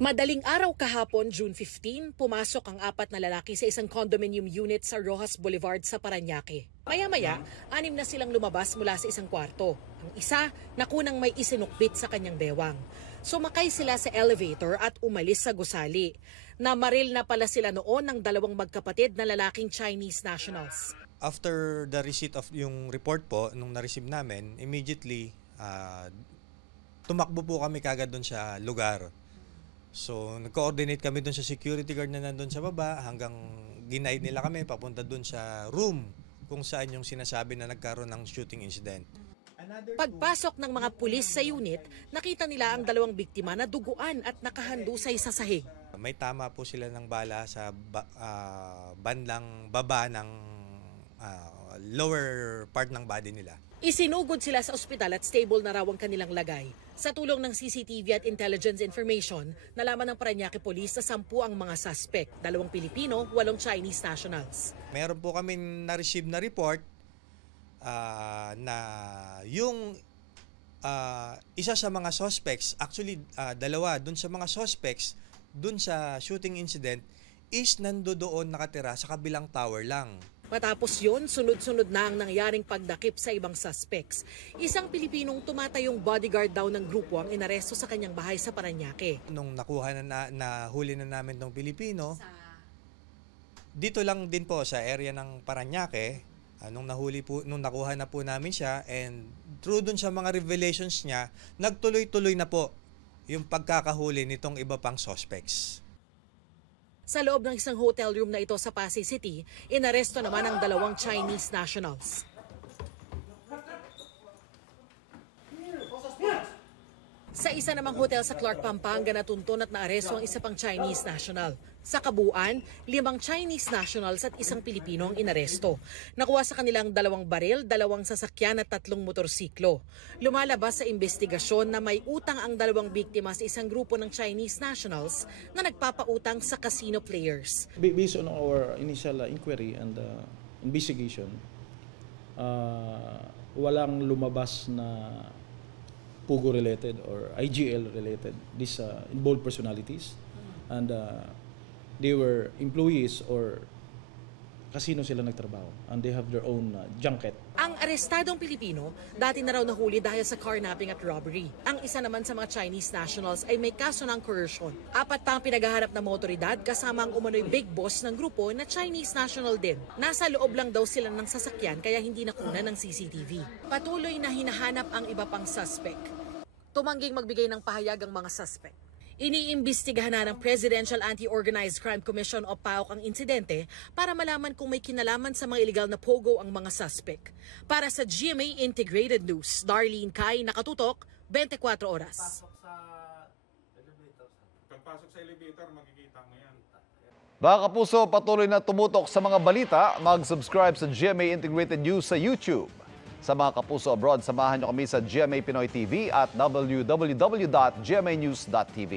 Madaling araw kahapon, June 15, pumasok ang 4 na lalaki sa isang condominium unit sa Rojas Boulevard sa Parañaque. Maya-maya, 6 na silang lumabas mula sa isang kwarto. Ang isa, nakunang may isinukbit sa kanyang bewang. Sumakay sila sa elevator at umalis sa gusali. Namaril na pala sila noon ng 2 magkapatid na lalaking Chinese nationals. After the receipt of yung report po, nung na-receive namin, immediately tumakbo po kami kagad doon sa lugar. So, nag-coordinate kami doon sa security guard na nandun sa baba hanggang ginaid nila kami papunta doon sa room kung saan yung sinasabi na nagkaroon ng shooting incident. Pagpasok ng mga pulis sa unit, nakita nila ang 2 biktima na duguan at nakahandusay sa sahig. May tama po sila ng bala sa bandang baba ng lower part ng body nila. Isinugod sila sa ospital at stable na raw ang kanilang lagay. Sa tulong ng CCTV at intelligence information, nalaman ng Parañaque Police na 10 ang mga suspect, 2 Pilipino, 8 Chinese nationals. Meron po kami na-receive na report na yung isa sa mga suspects, actually 2 dun sa mga suspects, dun sa shooting incident, is nandoon nakatira sa kabilang tower lang. Matapos yun, sunod-sunod na ang nangyaring pagdakip sa ibang suspects. Isang Pilipinong tumatayong bodyguard daw ng grupo ang inaresto sa kanyang bahay sa Parañaque. Nung nakuha na huli na namin tong Pilipino, dito lang din po sa area ng Parañaque, nung nakuha na po namin siya, and through dun sa mga revelations niya, nagtuloy-tuloy na po yung pagkakahuli nitong iba pang suspects. Sa loob ng isang hotel room na ito sa Pasay City, inaresto naman ang 2 Chinese nationals. Sa isa namang hotel sa Clark, Pampanga, natunton at naaresto ang isa pang Chinese national. Sa kabuuan, 5 Chinese nationals at 1 Pilipino ang inaresto. Nakuha sa kanilang 2 baril, 2 sasakyan at 3 motorsiklo. Lumalabas sa investigasyon na may utang ang 2 biktima sa isang grupo ng Chinese nationals na nagpapautang sa casino players. Based on our initial inquiry and investigation, walang lumabas na Pugo-related or IGL-related, these involved personalities. And they were employees or casino sila nagtrabaho. And they have their own junket. Ang arestadong Pilipino, dati na raw nahuli dahil sa carnapping at robbery. Ang isa naman sa mga Chinese nationals ay may kaso ng coercion. 4 pa ang pinaghaharap na motoridad kasama ang umano'y big boss ng grupo na Chinese national din. Nasa loob lang daw sila ng sasakyan kaya hindi nakunan ng CCTV. Patuloy na hinahanap ang iba pang suspect. Tumangging magbigay ng pahayag ang mga suspect. Iniimbestigahan na ng Presidential Anti-Organized Crime Commission o PAOC ang insidente para malaman kung may kinalaman sa mga illegal na pogo ang mga suspect. Para sa GMA Integrated News, Darlene Kai, nakatutok, 24 oras. Pagpasok sa elevator, makikita mo yan. Mga kapuso, patuloy na tumutok sa mga balita. Mag-subscribe sa GMA Integrated News sa YouTube. Sa mga kapuso abroad, samahan niyo kami sa GMA Pinoy TV at www.gmanews.tv.